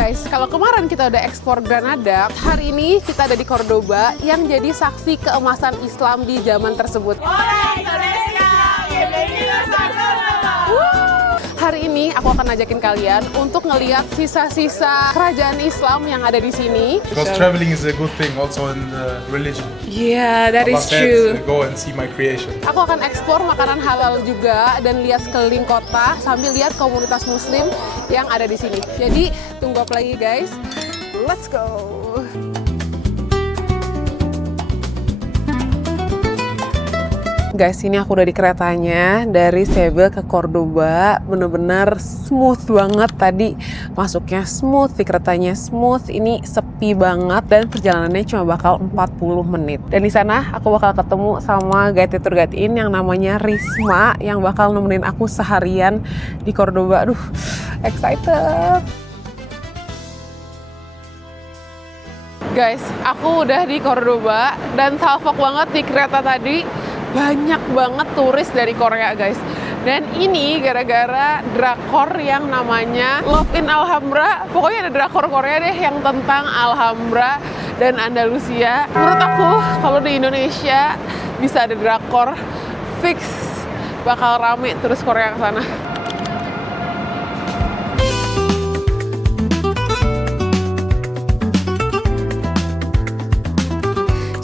Guys, kalau kemarin kita udah ekspor Granada, hari ini kita ada di Cordoba yang jadi saksi keemasan Islam di zaman tersebut. Hari ini aku akan ngajakin kalian untuk ngeliat sisa-sisa kerajaan Islam yang ada di sini. Because traveling is a good thing also in the religion. Yeah, that Allah is said, true. go and see my creation. Aku akan ekspor makanan halal juga dan lihat sekeliling kota sambil lihat komunitas muslim yang ada di sini. Jadi tunggu apa lagi guys? Let's go! Guys, ini aku udah di keretanya dari Seville ke Cordoba. Bener-bener smooth banget tadi. Masuknya smooth, di keretanya smooth. Ini sepi banget dan perjalanannya cuma bakal 40 menit. Dan di sana aku bakal ketemu sama guide tour guide in yang namanya Risma yang bakal nemenin aku seharian di Cordoba. Aduh, excited. Guys, aku udah di Cordoba dan salfok banget di kereta tadi. Banyak banget turis dari Korea guys. Dan ini gara-gara drakor yang namanya Love in Alhambra. Pokoknya ada drakor Korea deh yang tentang Alhambra dan Andalusia. Menurut aku kalau di Indonesia bisa ada drakor, fix bakal rame terus Korea ke sana.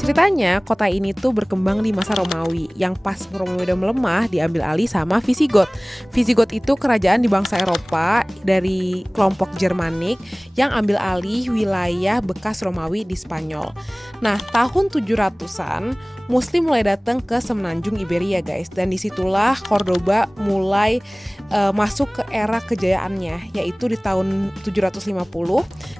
Ceritanya, kota ini tuh berkembang di masa Romawi, yang pas Romawi udah melemah diambil alih sama Visigoth. Visigoth itu kerajaan di bangsa Eropa dari kelompok Jermanik yang ambil alih wilayah bekas Romawi di Spanyol. Nah, tahun 700-an, Muslim mulai datang ke semenanjung Iberia guys, dan disitulah Cordoba mulai masuk ke era kejayaannya, yaitu di tahun 750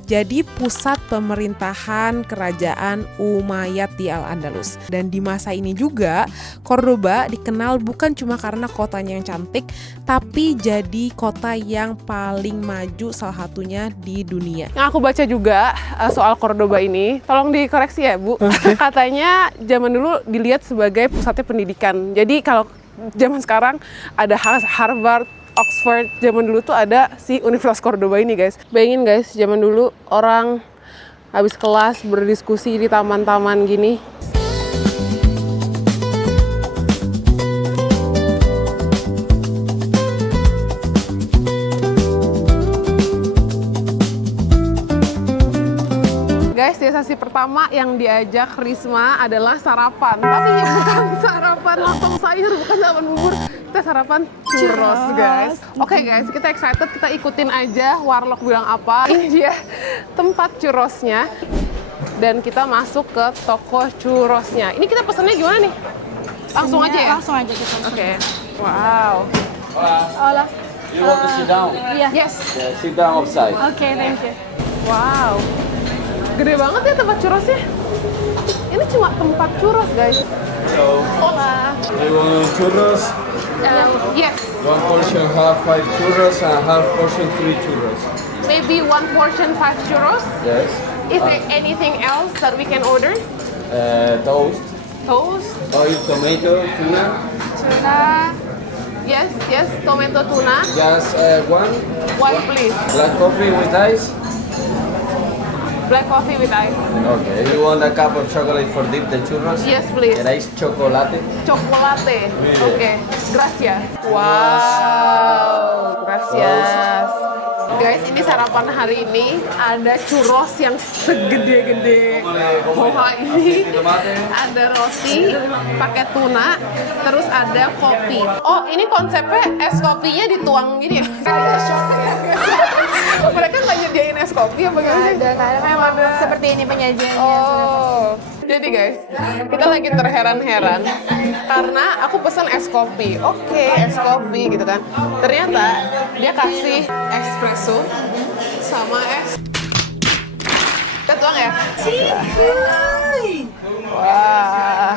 jadi pusat pemerintahan kerajaan Umayyad di Al-Andalus. Dan di masa ini juga Cordoba dikenal bukan cuma karena kotanya yang cantik, tapi jadi kota yang paling maju salah satunya di dunia. Yang aku baca juga soal Cordoba ini, tolong dikoreksi ya Bu. Katanya zaman dulu dilihat sebagai pusatnya pendidikan. Jadi kalau zaman sekarang ada Harvard, Oxford, zaman dulu tuh ada si Universitas Cordoba ini guys. Bayangin guys, zaman dulu orang habis kelas berdiskusi di taman-taman gini. Guys, destinasi pertama yang diajak Risma adalah sarapan. Tapi bukan sarapan lontong sayur, bukan sarapan bubur. Kita sarapan churros, guys. Oke guys, kita excited, kita ikutin aja Warlock bilang apa. Ini dia tempat churrosnya. Dan kita masuk ke toko churrosnya. Ini kita pesennya gimana nih? Langsung aja ya? Langsung aja kita. Oke. Wow. Hola. You want to sit down? Iya. Yes. Yeah, sit down outside. Oke, thank you. Wow. Gede banget ya tempat churrosnya. Ini cuma tempat churros, guys. So, Hola. you want churros? Yes. One portion half 5 churros and half portion 3 churros. Maybe one portion 5 churros. Yes. Is there anything else that we can order? Toast, Toast, oil, tomato, tuna. tuna. Yes, yes. Tomato tuna. Just one. One, please. Black coffee with ice. Black coffee with ice. Okay. You want a cup of chocolate for dip the churros? Yes, please. Rice chocolate. Chocolate. Yeah. Oke. Gracias. Wow. Gracias. Guys, ini sarapan hari ini ada churros yang segede-gede Hoha ini. Ada roti pakai tuna, terus ada kopi. Oh, ini konsepnya es kopinya dituang gini ya? Mereka nggak nyediain es kopi apa gimana sih? Ada, memang seperti ini penyajiannya. Oh, jadi guys, kita lagi terheran-heran karena aku pesan es kopi. Oke, es kopi gitu kan. Ternyata dia kasih espresso sama es. Kita tuang ya? Wah,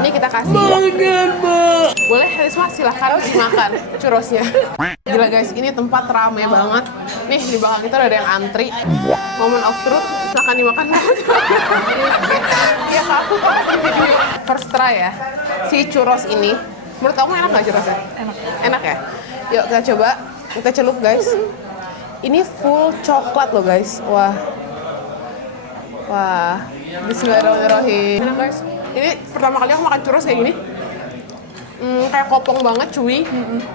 ini kita kasih. Boleh, Risma silahkan dimakan churrosnya. Gila guys, ini tempat rame banget. Nih di belakang kita udah ada yang antri. Moment of truth, silahkan dimakan. Ya aku first try ya. Si churros ini, menurut kamu enak nggak churrosnya? Enak. Enak ya? Yuk kita coba, kita celup guys. Ini full coklat loh guys. Wah. Wah. Bismillahirrahmanirrahim. Nah guys, ini pertama kali aku makan churros kayak gini. Kayak kopong banget, cuy.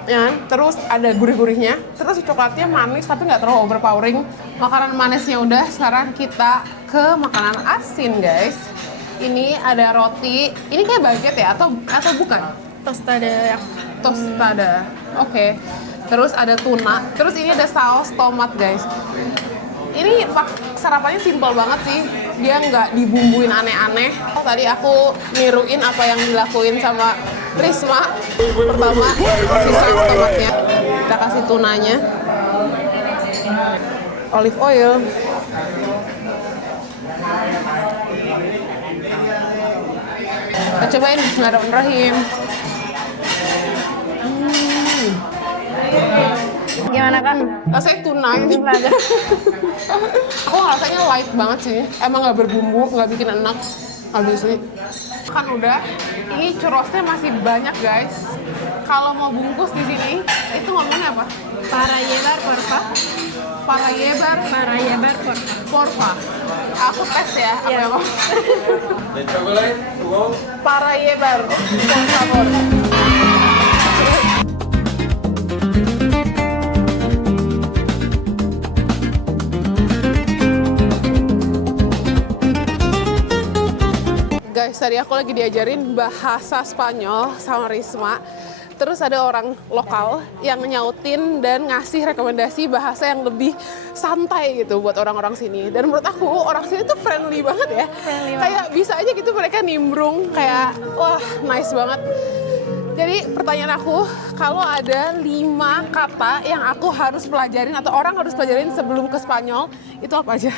Ya, terus ada gurih-gurihnya. Terus coklatnya manis tapi nggak terlalu overpowering. Makanan manisnya udah, sekarang kita ke makanan asin guys. Ini ada roti. Ini kayak baguette ya atau bukan? Tostada. Tostada. Oke. Terus ada tuna. Terus ini ada saus tomat guys. Ini sarapannya simple banget sih. Dia nggak dibumbuin aneh-aneh. Tadi aku niruin apa yang dilakuin sama Risma. Pertama, kasih saus tomatnya. Kita kasih tunanya. Olive oil. Kita cobain, bismillahirrahmanirrahim. Gimana Kak? Rasanya tuna ini. Aku rasanya light banget sih. Emang nggak berbumbu, nggak bikin enak. Obviously. Kan udah. Ini churrosnya masih banyak guys. Kalau mau bungkus di sini, itu ngomongnya apa? Para llevar porfa. Para llevar porfa. Aku tes ya. Apa yang mau? The chocolate to go. Para llevar por favor. Guys, tadi aku lagi diajarin bahasa Spanyol sama Risma. Terus ada orang lokal yang nyautin dan ngasih rekomendasi bahasa yang lebih santai gitu buat orang-orang sini. Dan menurut aku orang sini tuh friendly banget ya. Kayak bisa aja gitu mereka nimbrung kayak wah nice banget. Jadi pertanyaan aku, kalau ada 5 kata yang aku harus pelajarin atau orang harus pelajarin sebelum ke Spanyol, itu apa aja?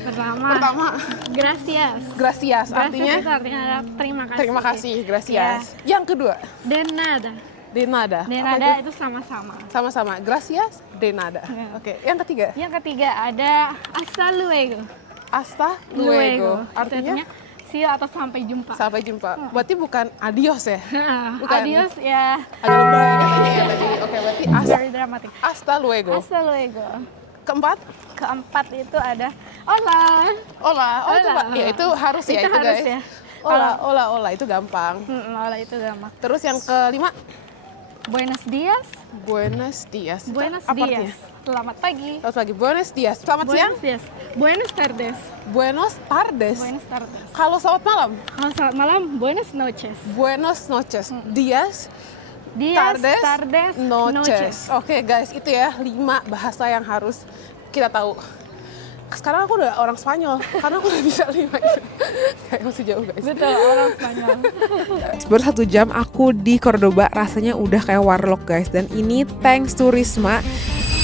Pertama, Gracias. gracias. Artinya Gracias itu artinya adalah terima kasih. terima kasih, gracias. Yang kedua, De nada. de nada. De Apa nada itu? itu sama-sama. Sama-sama, gracias, de nada. Ya. Oke, yang ketiga, Yang ketiga ada hasta luego. hasta luego. Itu Artinya see you atau sampai jumpa. sampai jumpa. Berarti bukan adios ya? Bukan. Adios ya. Agak lebih ini ya tadi. Oke, berarti Very dramatic. hasta luego. Hasta luego. Keempat, Keempat itu ada hola. hola. Oh, itu, Hola. ya, itu harus ya Itu itu harus guys. ya. Hola, hola, hola itu gampang. Hola itu gampang. Terus yang kelima, Buenos dias. buenos dias. Itu Buenos apa dias. artinya? Selamat pagi. Selamat pagi, buenos dias. Selamat siang, Buenos dias. Buenos tardes. buenos tardes. Buenos tardes. Kalau selamat malam, Kalau selamat malam, buenas noches. buenos noches. Dias, Dias, tardes, tardes, noches. Oke guys, itu ya 5 bahasa yang harus kita tahu. Sekarang aku udah orang Spanyol, karena aku udah bisa 5 itu. Kayak masih jauh guys. Betul, orang Spanyol. Baru 1 jam aku di Cordoba, rasanya udah kayak warlock guys. Dan ini thanks to Risma,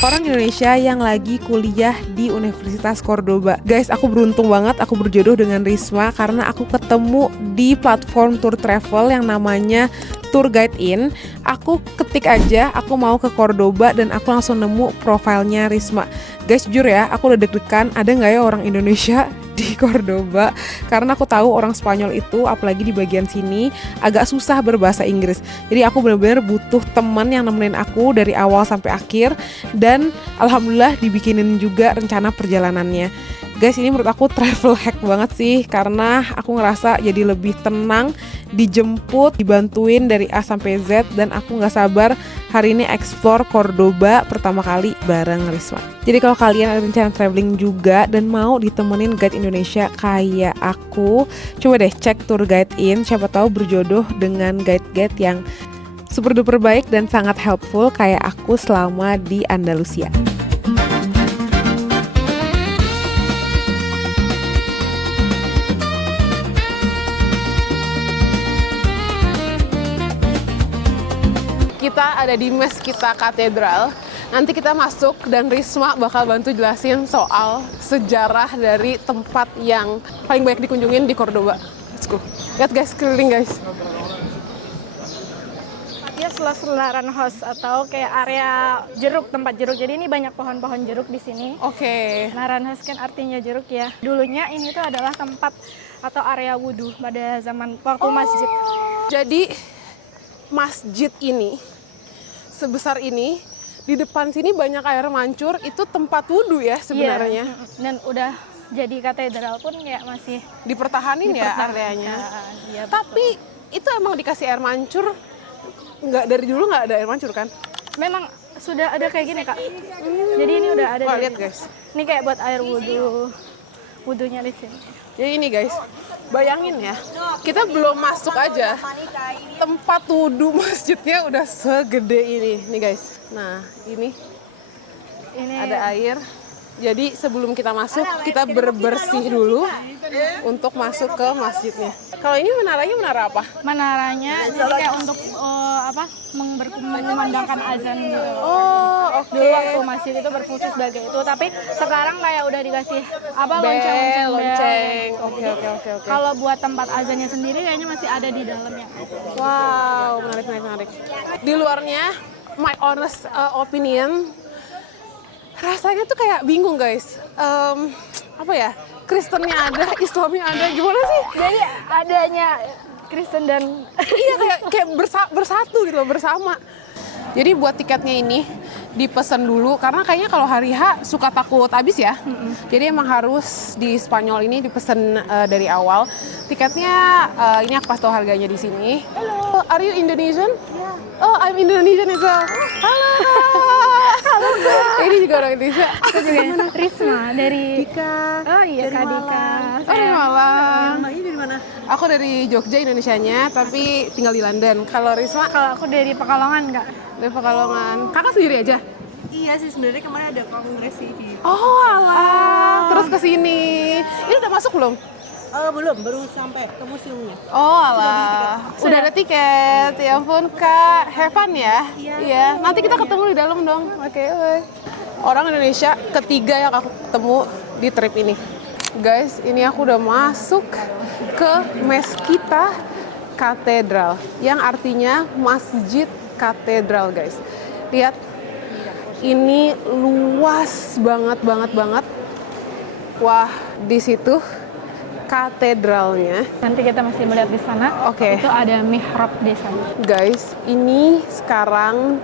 orang Indonesia yang lagi kuliah di Universitas Cordoba. Guys, aku beruntung banget aku berjodoh dengan Risma karena aku ketemu di platform tour travel yang namanya Tour Guide In. Aku ketik aja aku mau ke Cordoba dan aku langsung nemu profilnya Risma. Guys, jujur ya, aku udah deg-degan ada nggak ya orang Indonesia di Cordoba, karena aku tahu orang Spanyol itu apalagi di bagian sini agak susah berbahasa Inggris. Jadi aku benar-benar butuh teman yang nemenin aku dari awal sampai akhir, dan alhamdulillah dibikinin juga rencana perjalanannya. Guys, ini menurut aku travel hack banget sih, karena aku ngerasa jadi lebih tenang, dijemput, dibantuin dari A sampai Z, dan aku nggak sabar hari ini explore Cordoba pertama kali bareng Risma. Jadi kalau kalian ada rencana traveling juga dan mau ditemenin guide Indonesia kayak aku, coba deh cek Tour Guide In, siapa tahu berjodoh dengan guide-guide yang super duper baik dan sangat helpful kayak aku selama di Andalusia. Kita ada di Mezquita Katedral. Nanti kita masuk dan Risma bakal bantu jelasin soal sejarah dari tempat yang paling banyak dikunjungin di Cordoba. Let's go. Lihat guys, keliling guys. Dia selar-selaran house atau kayak area jeruk, tempat jeruk. Jadi ini banyak pohon-pohon jeruk di sini. Oke. Naranjas kan artinya jeruk ya. Dulunya ini tuh adalah tempat atau area wudhu pada zaman waktu masjid. Jadi masjid ini sebesar ini di depan sini banyak air mancur, itu tempat wudhu ya sebenarnya. Iya. Dan udah jadi katedral pun ya masih Dipertahanin ya areanya. Iya, Tapi itu emang dikasih air mancur, nggak dari dulu nggak ada air mancur kan? memang sudah ada kayak gini Kak. Jadi ini udah ada. Wah, dari lihat dulu. guys. Ini kayak buat air wudhu. Wudhunya di sini. Jadi ini guys, bayangin ya, kita belum masuk aja, tempat wudhu masjidnya udah segede ini, nih guys. Nah, ini Ini ada air. Jadi sebelum kita masuk, kita berbersih dulu untuk masuk ke masjidnya. Kalau ini menaranya menara apa? menaranya jadi kayak untuk memandangkan azan gitu. Oh, oke. Dulu waktu masjid itu berfungsi sebagai itu, tapi sekarang kayak udah dikasih lonceng. Lonceng. Oke. Kalau buat tempat azannya sendiri kayaknya masih ada di dalamnya. Wow, menarik. Di luarnya, my honest opinion, rasanya tuh kayak bingung guys. Apa ya? Kristennya ada, Islamnya ada, gimana sih? Jadi adanya Kristen dan Iya kayak bersatu gitu loh, bersama. Jadi buat tiketnya ini dipesan dulu karena kayaknya kalau hari H suka takut habis ya. Jadi emang harus di Spanyol ini dipesan dari awal. Tiketnya ini aku kasih tau harganya di sini. Hello, are you Indonesian? Yeah. Oh, I'm Indonesian as well. Halo. Ini juga orang Indonesia. aku juga Risma dari Dika. Oh iya Kak Dika. Oh, dari Malang. Mbaknya dari mana? Aku dari Jogja Indonesianya, tapi tinggal di London. Kalau Risma Kalau aku dari Pekalongan Kak. dari Pekalongan. Kakak sendiri aja? Iya sih, sebenarnya kemarin ada kongres sih di... Oh alah, terus ke sini. Ini udah masuk belum? Belum, baru sampai ke museumnya. Oh alah, udah ada tiket. Ya ampun Kak, have fun ya? Iya. Nanti kita ketemu di dalam dong. Oke. Orang Indonesia ketiga yang aku ketemu di trip ini. Guys, ini aku udah masuk ke Meskita Katedral, yang artinya masjid katedral guys. Lihat, ini luas banget. Wah, di situ katedralnya. Nanti kita masih melihat di sana. Oke. Itu ada mihrab di sana. Guys, ini sekarang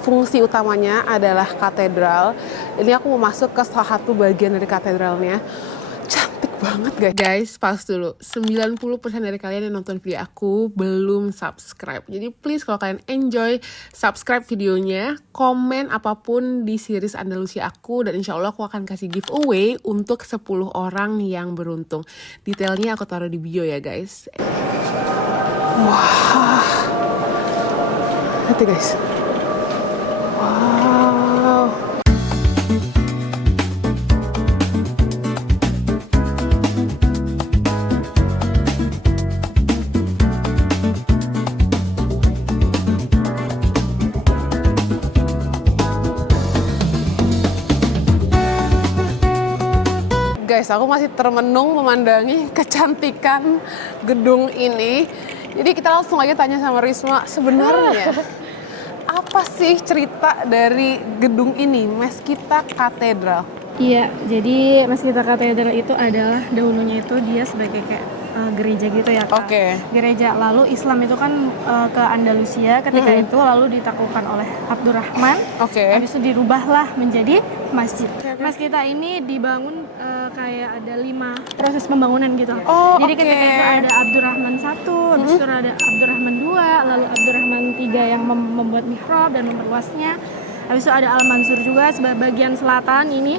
fungsi utamanya adalah katedral. Ini aku mau masuk ke salah satu bagian dari katedralnya. Cantik banget guys. Guys, pause dulu. 90% dari kalian yang nonton video aku belum subscribe. Jadi please kalau kalian enjoy, subscribe videonya, komen apapun di series Andalusia aku, dan insya Allah aku akan kasih giveaway untuk 10 orang yang beruntung. Detailnya aku taruh di bio ya guys. Wah. Lihat ya guys. Wow. Guys, aku masih termenung memandangi kecantikan gedung ini. Jadi kita langsung aja tanya sama Risma, sebenarnya apa sih cerita dari gedung ini, Meskita Katedral? Iya, jadi Meskita Katedral itu adalah dahulunya itu dia sebagai kayak gereja gitu ya Kak. Oke. Gereja, lalu Islam itu kan ke Andalusia ketika itu lalu ditaklukkan oleh Abdurrahman. Oke. Habis itu dirubahlah menjadi masjid. Meskita ini dibangun kayak ada 5 proses pembangunan gitu. Oh, jadi oke. ketika itu ada Abdurrahman 1, habis itu ada Abdurrahman 2, lalu Abdurrahman 3 yang membuat mihrab dan memperluasnya. Habis itu ada Al-Mansur juga sebagai bagian selatan ini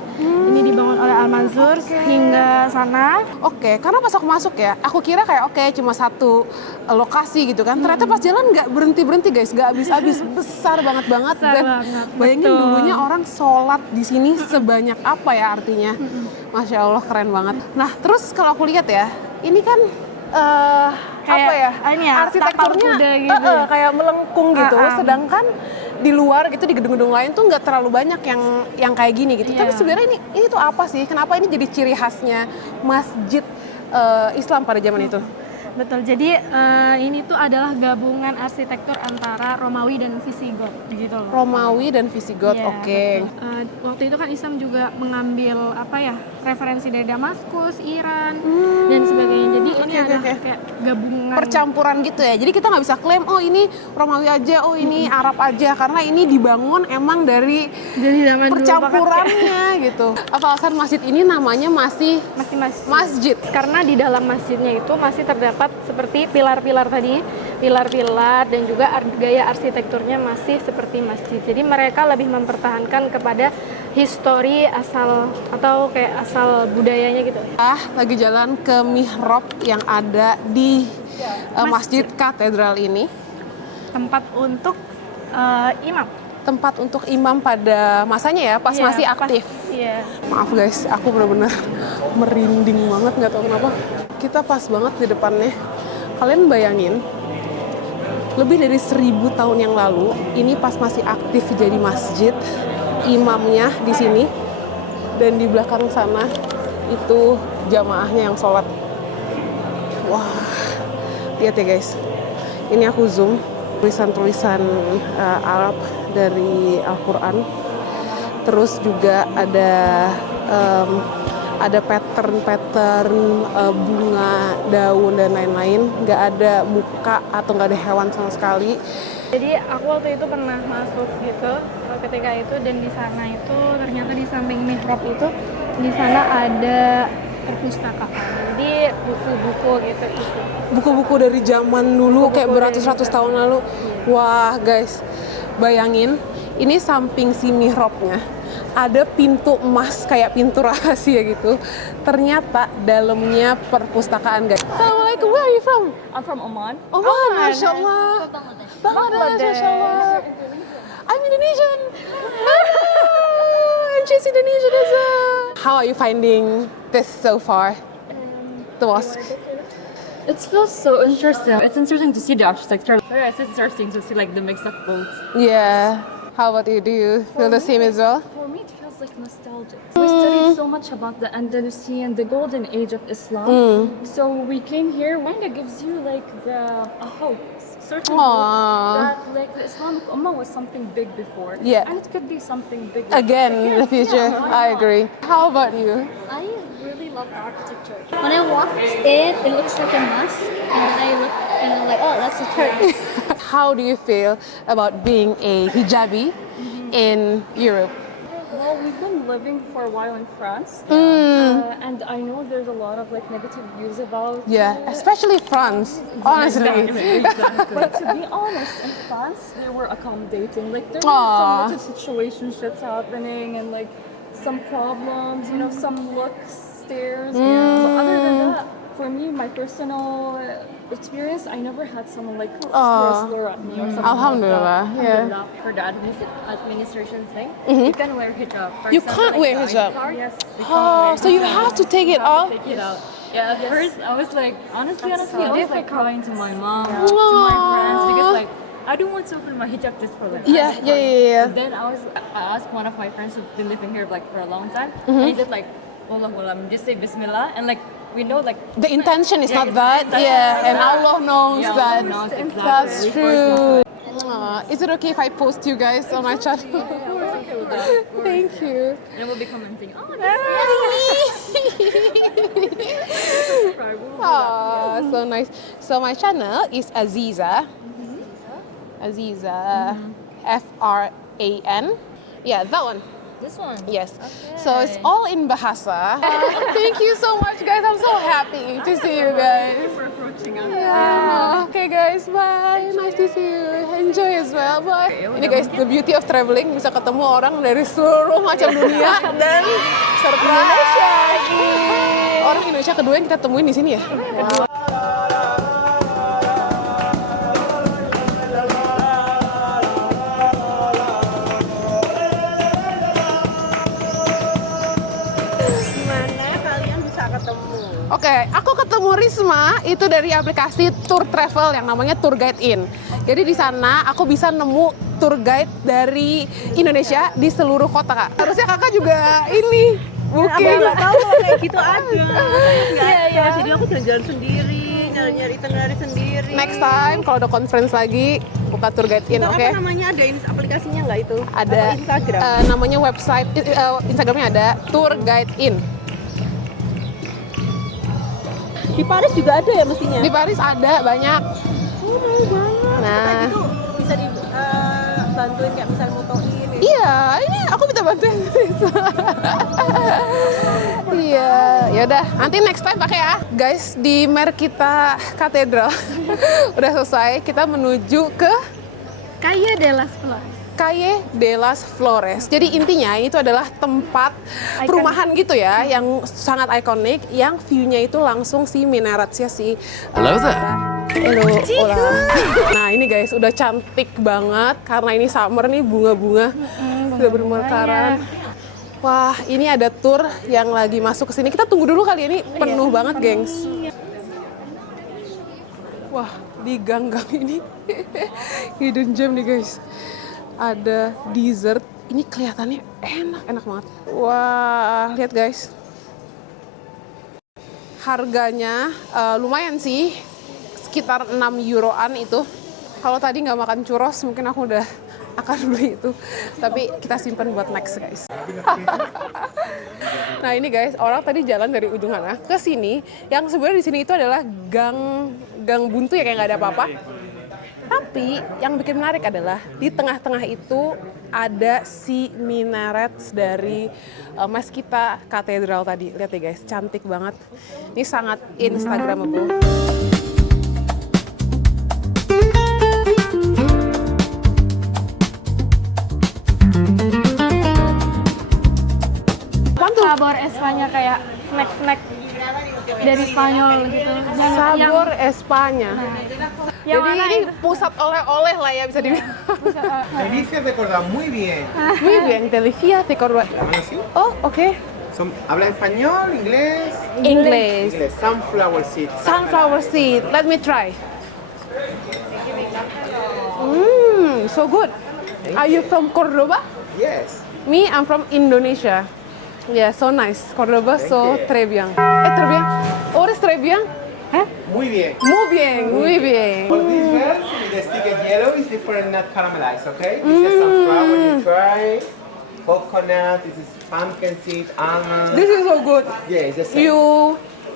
dibangun oleh Al-Mansur hingga sana. Oke, karena pas aku masuk ya, aku kira kayak oke cuma satu lokasi gitu kan. Ternyata pas jalan nggak berhenti guys, nggak habis-habis, besar banget. Besar Dan banget, bayangin betul. dulunya orang sholat di sini sebanyak apa ya artinya. Masya Allah, keren banget. Nah terus kalau aku lihat ya, ini kan Kayak apa ya, ini ya, tapal arsitekturnya kuda gitu ya. kayak melengkung gitu. Ah. Sedangkan di luar gitu di gedung-gedung lain tuh nggak terlalu banyak yang kayak gini gitu. Iya. Tapi sebenarnya ini tuh apa sih? Kenapa ini jadi ciri khasnya masjid Islam pada zaman itu? betul. Jadi ini tuh adalah gabungan arsitektur antara Romawi dan Visigot gitu loh. Romawi dan Visigot, Iya, oke. betul. Waktu itu kan Islam juga mengambil referensi dari Damaskus, Iran dan sebagainya. Jadi ini ada kayak gabungan Percampuran gitu ya. Jadi kita nggak bisa klaim oh ini Romawi aja, oh ini Arab aja, karena ini dibangun emang dari zaman dulu percampurannya gitu. Apa alasan masjid ini namanya masih masjid? Karena di dalam masjidnya itu masih terdapat seperti pilar-pilar tadi, pilar-pilar dan juga gaya arsitekturnya masih seperti masjid. Jadi mereka lebih mempertahankan kepada histori asal atau kayak asal budayanya gitu. Lagi jalan ke mihrab yang ada di masjid katedral ini. Tempat untuk imam. Tempat untuk imam pada masanya ya, pas masih aktif. Iya. Maaf guys, aku benar-benar merinding banget, nggak tahu kenapa. Kita pas banget di depannya. Kalian bayangin, lebih dari 1000 tahun yang lalu, ini pas masih aktif jadi masjid, imamnya di sini, dan di belakang sana itu jamaahnya yang sholat. Wah, lihat ya guys. Ini aku zoom, tulisan-tulisan Arab dari Al-Quran. Terus juga ada pattern bunga, daun dan lain-lain. Nggak ada muka atau nggak ada hewan sama sekali. Jadi aku waktu itu pernah masuk gitu ketika itu, dan di sana itu ternyata di samping mihrab itu di sana ada perpustakaan. Jadi buku-buku gitu isi. Buku-buku dari zaman dulu kayak beratus-ratus tahun lalu. Wah guys, bayangin ini samping si mihrabnya ada pintu emas kayak pintu rahasia gitu. Ternyata dalamnya perpustakaan guys. Assalamualaikum, where are you from? I'm from Oman. Oman, Masya Allah. Bangladesh, Masya Allah. I'm Indonesian. And she's Indonesian as well. How are you finding this so far? The mosque. It feels so interesting. It's interesting to see the architecture. Yeah, it's interesting to see like the mix of both. Yeah. How about you? Do you feel the same as well? For me, it feels like nostalgic. We studied so much about the Andalusian, the golden age of Islam. So we came here, kind of gives you like a hope. Certain hope that like the Islamic Ummah was something big before. Yeah. And it could be something big Again in the future. Yeah, why I not? agree. How about you? I really love the architecture. When I walked in, it looks like a mosque, and then I looked and I'm like, oh, that's a church. How do you feel about being a hijabi in Europe? Well, we've been living for a while in France, and I know there's a lot of like negative views about Yeah, especially France, honestly. But to be honest, in France, they were accommodating. Like there were Aw. some little situationships happening and like some problems, you know, some looks, stares. But other than that, for me, my personal experience, I never had someone like slur at me or something. Alhamdulillah, like that. yeah. Alhamdulillah. For the administration thing, you can wear hijab. For You example, can't like wear the ID hijab. card, Yes. Oh, so you have to take it off? Take it out. Yeah, at first I was like, honestly, I was like crying to my mom, to Aw. my friends, because like I don't want to open my hijab just for like. Yeah. Then I asked one of my friends who've been living here like for a long time, and he just like, Wallah, just say Bismillah, and like we know like. The intention is not that, intention yeah, is and not Allah knows Yeah, that. Allah knows exactly. That's We true. Is it okay if I post you guys on my channel? Thank you. And we'll be commenting. Oh, So nice. So my channel is Aziza. Aziza. F-R-A-N. Yeah, that one. this one. Yes. So it's all in Bahasa. Thank you so much, guys. I'm so happy to see you guys. For approaching us. Yeah. Okay, guys. Bye. Nice to see you. Enjoy as well. Bye. Ini guys, the beauty of traveling, bisa ketemu orang dari seluruh macam dunia dan surprise. Orang Indonesia kedua yang kita temuin di sini ya. Wow. Gimana kalian bisa ketemu? Oke, aku ketemu Risma itu dari aplikasi tour travel yang namanya Tour Guide In. Jadi di sana aku bisa nemu tour guide dari Indonesia di seluruh kota, Kak. Harusnya Kakak juga ini Aku booking. nggak tahu kalau kayak gitu ada. Nggak ada. Jadi aku jalan-jalan sendiri, nyari itinerary sendiri. Next time kalau ada conference lagi buka tour guide in, Ntar oke? apa namanya, ada aplikasinya nggak itu? Ada Atau Instagram? namanya website, Instagramnya ada tour guide in. Di Paris juga ada ya mestinya? Di Paris ada banyak. Oh, mau banget. Nah. Itu bisa dibantuin kayak misal motoin. Iya, ini aku minta bantuin. Iya, ya udah. Nanti next time pakai ya, guys. Di Merkita Katedral udah selesai. Kita menuju ke Calle de las Flores. Calle de las Flores. Jadi intinya itu adalah tempat perumahan gitu ya, yang sangat ikonik, yang view-nya itu langsung si minaretnya si. Halo hola. Nah ini guys, udah cantik banget karena ini summer nih, bunga-bunga sudah bermekaran. Wah, ini ada tour yang lagi masuk ke sini. Kita tunggu dulu kali ini, penuh banget, gengs. Wah, di gang-gang ini hidden gem nih, guys. Ada dessert. Ini kelihatannya enak banget. Wah, lihat guys. Harganya lumayan sih, sekitar 6 euroan itu. Kalau tadi nggak makan churros, mungkin aku udah akan beli itu. Tapi kita simpan buat next, guys. Nah ini guys, orang tadi jalan dari ujung sana ke sini. Yang sebenarnya di sini itu adalah gang buntu ya, kayak nggak ada apa-apa. Tapi yang bikin menarik adalah di tengah-tengah itu ada si minaret dari Meskita Katedral tadi. Lihat ya guys, cantik banget. Ini sangat instagramable. Sabor Espanya kayak snack-snack dari Spanyol gitu. Sabor Espanya. Yang Jadi mana ini itu? pusat oleh-oleh lah ya, bisa dibilang. Delicias de Córdoba, muy bien. Muy bien, delicias de Córdoba. ¿Sí? Oh, oke. ¿Habla español, inglés? English. Inglés. Sunflower seed. Sunflower seed. Let me try. So good. Are you from Cordoba? Yes. Me, I'm from Indonesia. Yeah, so nice. Cordoba, so très bien. Très bien. What is très bien? Huh? Muy bien. Muy bien, muy bien. For this version, the sticker yellow is different, not caramelized, okay? This is sunflower, you try. Coconut, this is pumpkin seed, almond. This is so good. Yeah, it's the same. You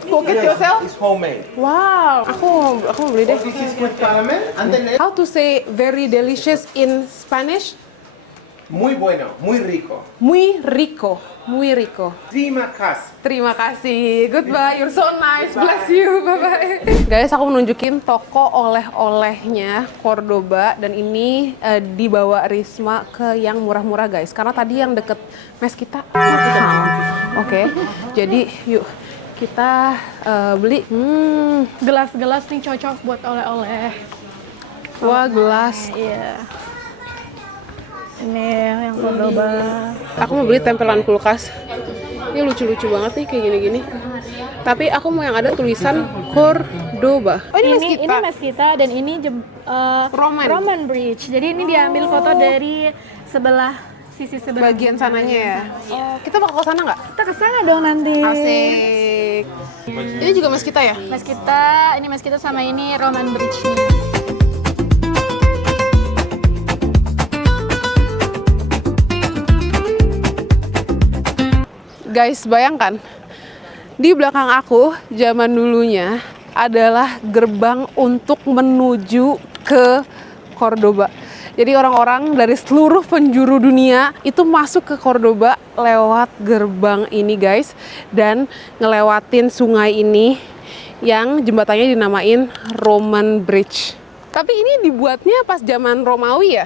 cook it yourself? It's homemade. Wow, aku mau beli deh. This is with caramel, and then How to say very delicious in Spanish? muy bueno, muy rico. Muy rico, muy rico. Terima kasih. Terima kasih. Goodbye. You're so nice. Bless you. Bye-bye. Guys, aku menunjukin toko oleh-olehnya Cordoba, dan ini dibawa Risma ke yang murah-murah guys. Karena tadi yang deket Meskita mahal. Oke. Jadi yuk kita beli. Gelas-gelas nih cocok buat oleh-oleh. Wah, gelas. Iya. Ini yang Cordoba. Aku mau beli tempelan kulkas. Ini lucu-lucu banget nih kayak gini-gini. Tapi aku mau yang ada tulisan Cordoba. Oh, ini Meskita. Ini Meskita dan ini Roman Bridge. Jadi ini diambil foto dari sisi sebelah Bagian sananya ya. Oh, kita bakal ke sana nggak? Kita ke sana dong nanti. Asik. Ini juga Meskita ya? Ini Meskita sama ini Roman Bridge. Guys, bayangkan di belakang aku zaman dulunya adalah gerbang untuk menuju ke Cordoba. Jadi orang-orang dari seluruh penjuru dunia itu masuk ke Cordoba lewat gerbang ini guys, dan ngelewatin sungai ini yang jembatannya dinamain Roman Bridge. Tapi ini dibuatnya pas zaman Romawi ya?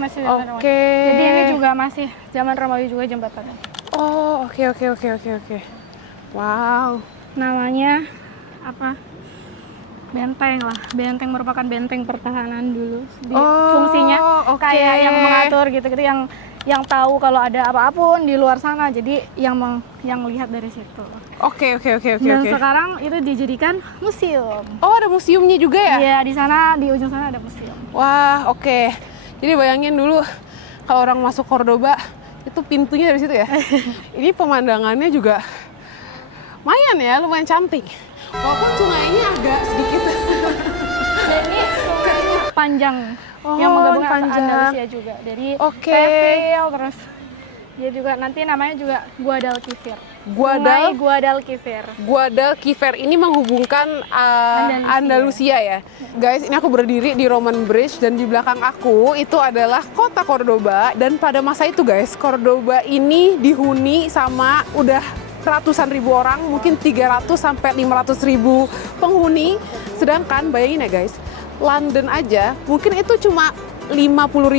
Masih zaman Romawi. Oke. Jadi ini juga masih zaman Romawi juga jembatannya. Oh, oke. Wow. Namanya apa? Benteng lah. Benteng merupakan benteng pertahanan dulu. Fungsinya kayak yang mengatur gitu-gitu, yang tahu kalau ada apa-apun di luar sana. Jadi yang lihat dari situ. Oke. Dan sekarang itu dijadikan museum. Oh, ada museumnya juga ya? Iya, di sana di ujung sana ada museum. Wah, oke. Jadi bayangin dulu kalau orang masuk Cordoba itu pintunya dari situ ya. Ini pemandangannya juga lumayan cantik. Walaupun sungainya agak sedikit panjang Oh, yang menggabungkan panjang. Andalusia juga. Jadi Oke. Seville, terus dia juga nanti namanya juga Guadalquivir. Sungai Guadalquivir. Guadalquivir ini menghubungkan Andalusia ya. Guys, ini aku berdiri di Roman Bridge dan di belakang aku itu adalah kota Cordoba. Dan pada masa itu guys, Cordoba ini dihuni sama udah ratusan ribu orang, mungkin 300 sampai 500 ribu penghuni. Sedangkan bayangin ya guys, London aja mungkin itu cuma 50.000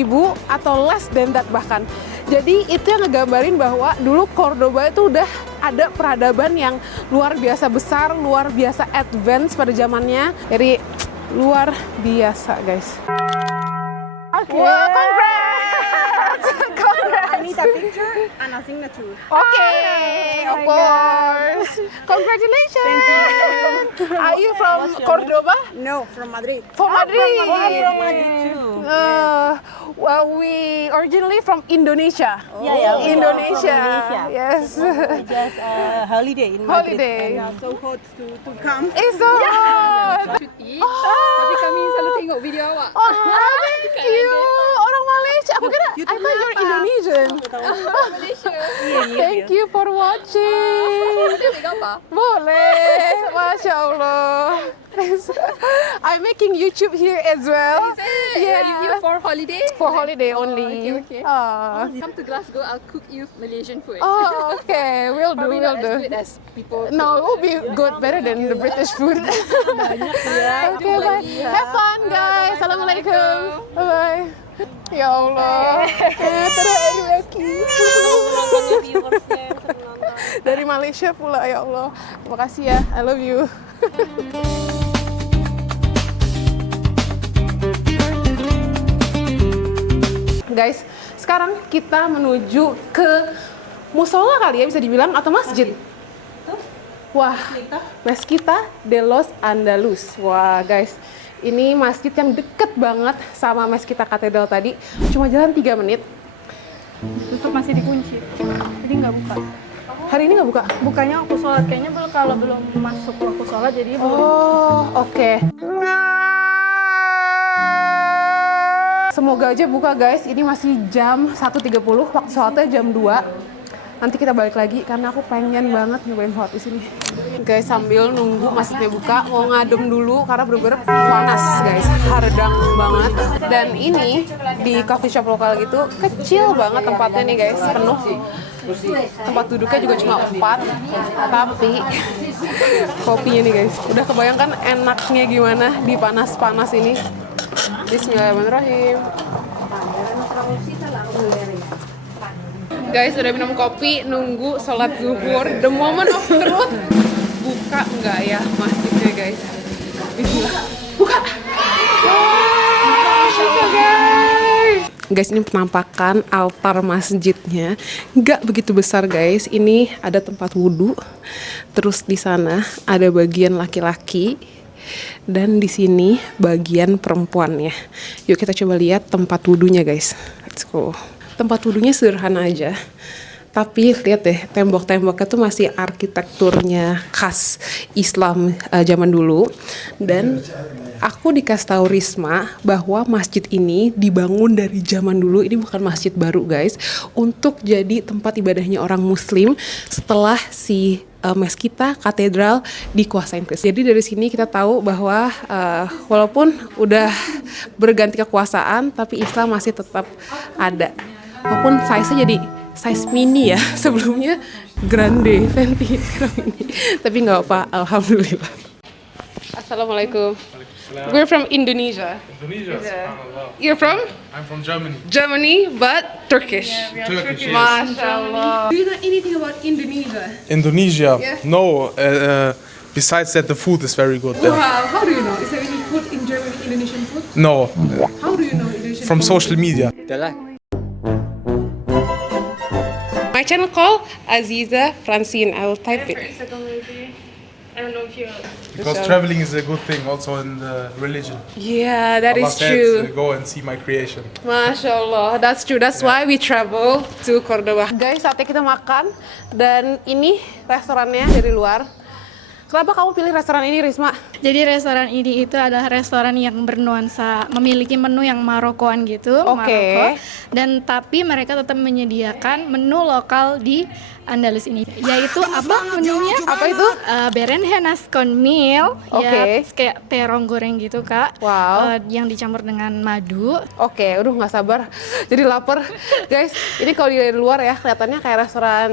atau less than that bahkan. Jadi itu yang ngegambarin bahwa dulu Cordoba itu udah ada peradaban yang luar biasa besar, luar biasa advance pada zamannya. Jadi luar biasa guys. Oke. Wah, congrats! I need a picture and a signature. Oke, of course. Congratulations. Are you from Cordoba? No, from Madrid. From Madrid. From Madrid too. Well, we originally from Indonesia. Yeah, we are Indonesia. from Indonesia. Yes. We just holiday in Madrid. Holiday. And so hot to come. It's so hot. Tapi kami selalu tengok video awak. Oh, thank you. Orang Malaysia. Aku kira I thought you're Indonesian. Thank you for watching. Boleh. Masya Allah. I'm making YouTube here as well. Yeah, you here for holiday? For holiday only. Okay. Ah. Come to Glasgow, I'll cook you Malaysian food. Oh, okay. We'll do. Probably We'll not as do. good as people. No, it will be good, better than the British food. Okay, bye. Have fun, guys. Assalamualaikum. Bye bye. Ya Allah. Terakhir lagi. Dari Malaysia pula, ya Allah. Makasih ya. I love you. Guys, sekarang kita menuju ke musola kali ya bisa dibilang atau masjid. Wah, Mezquita de los Andaluz. Wah, guys, ini masjid yang deket banget sama Mezquita Katedral tadi. Cuma jalan 3 menit. Tutup masih dikunci. Jadi nggak buka. Hari ini nggak buka? Bukanya waktu sholat kayaknya kalau belum masuk waktu sholat jadi belum. Oh, oke. Semoga aja buka guys, ini masih jam 1.30, waktu sholatnya jam 2. Nanti kita balik lagi karena aku pengen banget nyobain sholat di sini. Guys, sambil nunggu masjidnya buka, mau ngadem dulu karena bener-bener panas guys, hardang banget. Dan ini di coffee shop lokal gitu, kecil banget tempatnya nih guys, penuh. Tempat duduknya juga cuma 4, tapi kopinya nih guys, udah kebayangkan enaknya gimana di panas-panas ini. Bismillahirrahmanirrahim. Guys, udah minum kopi, nunggu sholat zuhur. The moment of truth. Buka nggak ya masjidnya guys? Bismillah. Buka. Guys. Guys, ini penampakan altar masjidnya. Nggak begitu besar guys. Ini ada tempat wudhu. Terus di sana ada bagian laki-laki. Dan di sini bagian perempuannya. Yuk kita coba lihat tempat wudhunya guys. Let's go. Tempat wudhunya sederhana aja. Tapi lihat deh, tembok-temboknya tuh masih arsitekturnya khas Islam zaman dulu. Dan aku dikasih tahu Risma bahwa masjid ini dibangun dari zaman dulu. Ini bukan masjid baru guys. Untuk jadi tempat ibadahnya orang Muslim setelah si Mezquita Katedral dikuasain Kristen. Jadi dari sini kita tahu bahwa walaupun udah berganti kekuasaan, tapi Islam masih tetap ada. Walaupun size-nya jadi size mini ya, sebelumnya grande, venti sekarang ini. Tapi nggak apa, alhamdulillah. Assalamualaikum. We're from Indonesia. Indonesia, subhanallah. You're from? I'm from Germany. Germany, but Turkish. Turkish, yes. MashaAllah. Do you know anything about Indonesia? Indonesia? Yeah. No, besides that the food is very good there. Wow, how do you know? Is there any food in Germany, Indonesian food? No, How do you know Indonesian from food? social media. My channel called Aziza Francine. I will type it. I don't know if you. Because traveling is a good thing also in the religion. Yeah, that Allah is said, true. go and see my creation. Masya Allah, that's true. That's why we travel to Cordoba. Guys, saatnya kita makan. Dan ini restorannya dari luar. Kenapa kamu pilih restoran ini, Risma? Jadi restoran ini itu adalah restoran yang bernuansa, memiliki menu yang Marokoan gitu, Maroko. Dan tapi mereka tetap menyediakan menu lokal di Andalus ini, yaitu apa menunya? Apa itu? Berenjenas con mil, Oke. ya kayak terong goreng gitu kak. Wow. Yang dicampur dengan madu. Oke, aduh nggak sabar. Jadi lapar, guys. Ini kalau dari luar ya kelihatannya kayak restoran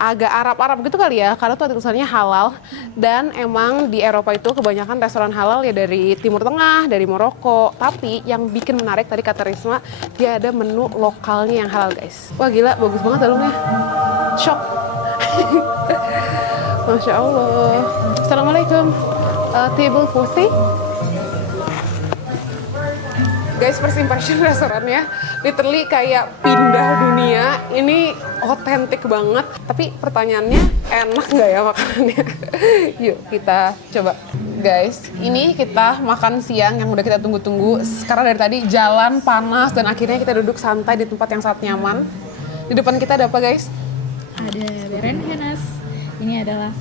agak Arab-Arab gitu kali ya, karena tuh tulisannya halal. Dan emang di Eropa itu kebanyakan restoran halal ya dari Timur Tengah, dari Maroko. Tapi yang bikin menarik tadi kata Risma, dia ada menu lokalnya yang halal, guys. Wah gila, bagus banget dalamnya. Shock. Masya Allah. Assalamualaikum. Table 40. Guys, first impression restorannya literally kayak pindah dunia. Ini otentik banget. Tapi pertanyaannya, enak nggak ya makanannya? Yuk kita coba. Guys, ini kita makan siang yang udah kita tunggu-tunggu. Karena dari tadi jalan panas dan akhirnya kita duduk santai di tempat yang sangat nyaman. Di depan kita ada apa, guys? Ada berenjenas. Ini adalah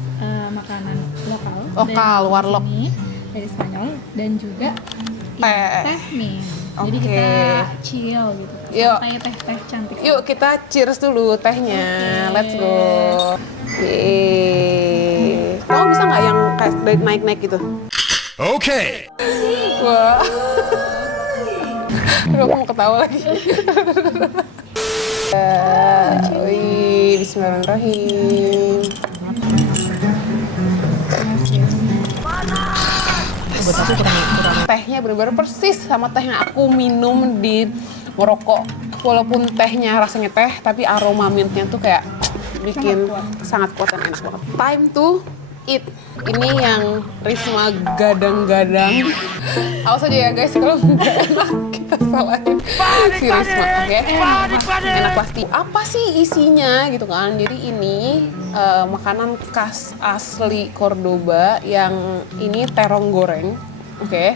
makanan lokal. Lokal, dari warlock. sini, dari Spanyol, dan juga teh nih. Jadi Oke. kita chill gitu. Yuk. Santai teh cantik. Yuk kita cheers dulu tehnya. Let's go. Yeay. Kamu bisa nggak yang kayak naik-naik gitu? Okay. Wah. Aduh, aku mau ketawa lagi. Wih, bismillahirrahmanirrahim. Tehnya benar-benar persis sama teh yang aku minum di Maroko. Walaupun tehnya rasanya teh, tapi aroma mintnya tuh kayak bikin sangat kuat dan enak banget. Time to eat. Ini yang Risma gadang-gadang. Awas aja ya guys, kalau nggak enak kita salahin si Risma, oke? Enak pasti. Apa sih isinya gitu kan? Jadi ini makanan khas asli Cordoba yang ini terong goreng, oke?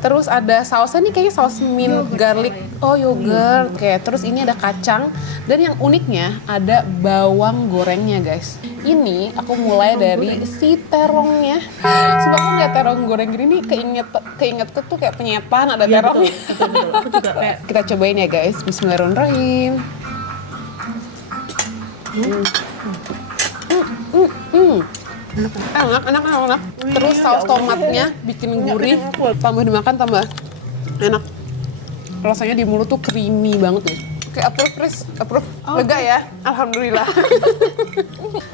Terus ada sausnya nih kayaknya saus mint garlic. Oh, yogurt. Oke, terus ini ada kacang dan yang uniknya ada bawang gorengnya, guys. Ini aku mulai dari si terongnya. Sebab aku lihat terong goreng gini nih keinget tuh kayak penyetan ada terongnya. Aku juga kayak Kita cobain ya, guys. Bismillahirrahmanirrahim. Enak. Terus saus tomatnya bikin gurih, tambah dimakan tambah enak. Rasanya di mulut tuh creamy banget nih. Oke, approve. Lega ya, alhamdulillah.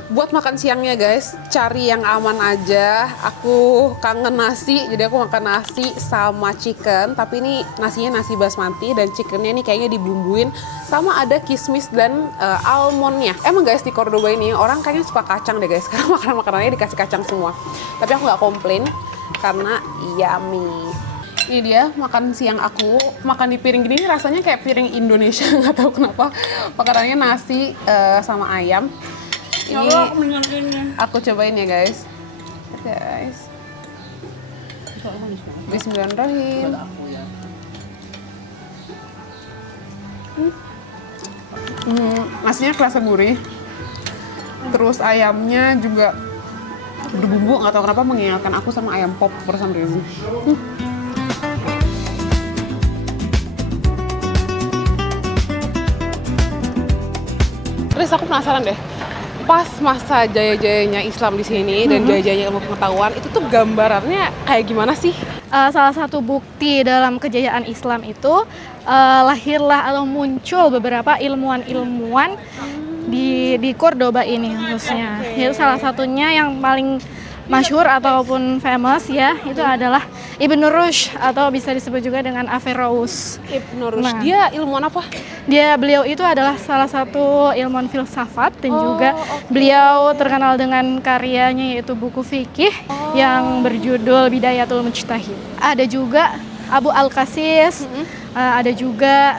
Buat makan siangnya guys, cari yang aman aja. Aku kangen nasi, jadi aku makan nasi sama chicken. Tapi ini nasinya nasi basmati dan chickennya ini kayaknya dibumbuin sama ada kismis dan almondnya. Emang guys di Cordoba ini orang kayaknya suka kacang deh guys, karena makanan-makanannya dikasih kacang semua. Tapi aku nggak komplain karena yummy. Ini dia makan siang aku, makan di piring gini rasanya kayak piring Indonesia, nggak tahu kenapa. Makanannya nasi sama ayam. Ini aku cobain ya guys. Bismillahirrahmanirrahim. Nasinya kerasa gurih. Terus ayamnya juga berbumbu, nggak tahu kenapa mengingatkan aku sama ayam pop for some reason. Terus aku penasaran deh, pas masa jaya-jayanya Islam di sini dan jaya-jayanya ilmu pengetahuan itu tuh gambarannya kayak gimana sih? Salah satu bukti dalam kejayaan Islam itu lahirlah atau muncul beberapa ilmuwan-ilmuwan di Cordoba ini khususnya. Itu salah satunya yang paling masyhur ataupun famous ya, itu adalah Ibnu Rushd atau bisa disebut juga dengan Averroes. Ibnu Rushd, Nah. dia ilmuwan apa? Beliau itu adalah salah satu ilmuwan filsafat dan juga beliau terkenal dengan karyanya yaitu buku fikih yang berjudul Bidayatul Mujtahid. Ada juga Abu Al-Qasis, ada juga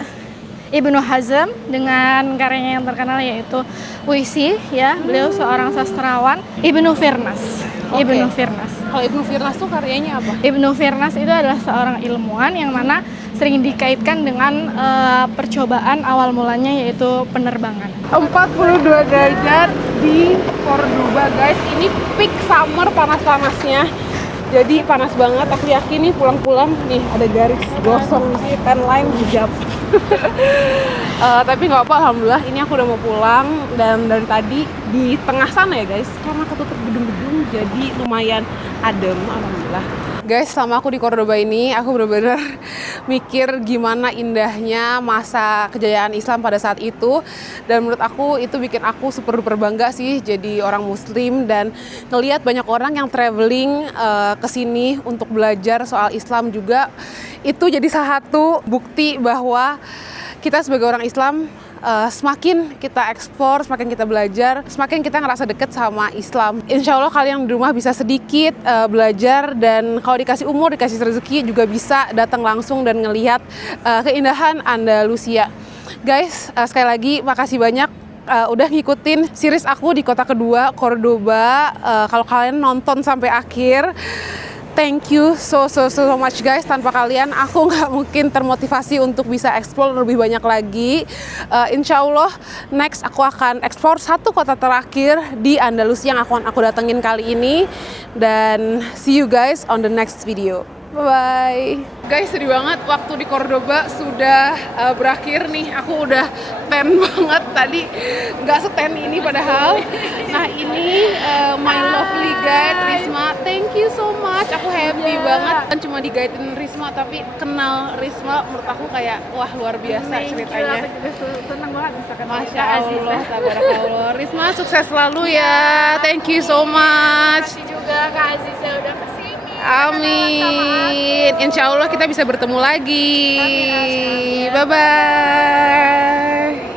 Ibnu Hazm dengan karyanya yang terkenal yaitu Puisi ya, beliau seorang sastrawan. Ibnu Firnas. Kalau Ibnu Firnas tuh karyanya apa? Ibnu Firnas itu adalah seorang ilmuwan yang mana sering dikaitkan dengan percobaan awal mulanya yaitu penerbangan. 42 derajat di Cordoba guys, ini peak summer panas-panasnya, jadi panas banget. Aku yakin nih pulang-pulang nih ada garis gosong di tan line hijab. Tapi nggak apa, alhamdulillah ini aku udah mau pulang. Dan dari tadi di tengah sana ya guys, karena ketutup gedung-gedung jadi lumayan adem, alhamdulillah. Guys, selama aku di Cordoba ini, aku benar-benar mikir gimana indahnya masa kejayaan Islam pada saat itu. Dan menurut aku itu bikin aku super duper bangga sih jadi orang muslim. Dan ngelihat banyak orang yang traveling ke sini untuk belajar soal Islam juga. Itu jadi salah satu bukti bahwa kita sebagai orang Islam semakin kita ekspor, semakin kita belajar, semakin kita ngerasa deket sama Islam. Insya Allah kalian di rumah bisa sedikit belajar, dan kalau dikasih umur, dikasih rezeki juga bisa datang langsung dan ngelihat keindahan Andalusia. Guys, sekali lagi makasih banyak udah ngikutin series aku di kota kedua, Cordoba. Kalau kalian nonton sampai akhir, thank you so much guys. Tanpa kalian aku nggak mungkin termotivasi untuk bisa explore lebih banyak lagi. Insya Allah next aku akan explore satu kota terakhir di Andalusia yang aku datengin kali ini. Dan see you guys on the next video. Bye-bye. Guys, sedih banget waktu di Cordoba sudah berakhir nih. Aku udah ten banget tadi, nggak seten ini padahal. Nah ini my lovely guide Risma, thank you so much. Aku happy banget. Kan cuma di guidein Risma, tapi kenal Risma menurut aku kayak wah luar biasa ceritanya. Aku juga senang banget bisa kenal Masya Allah, tabarakallah. Risma sukses selalu ya. Thank you so much. Terima kasih juga Kak Aziza udah kesini. Amin. Insya Allah kita bisa bertemu lagi. Bye bye.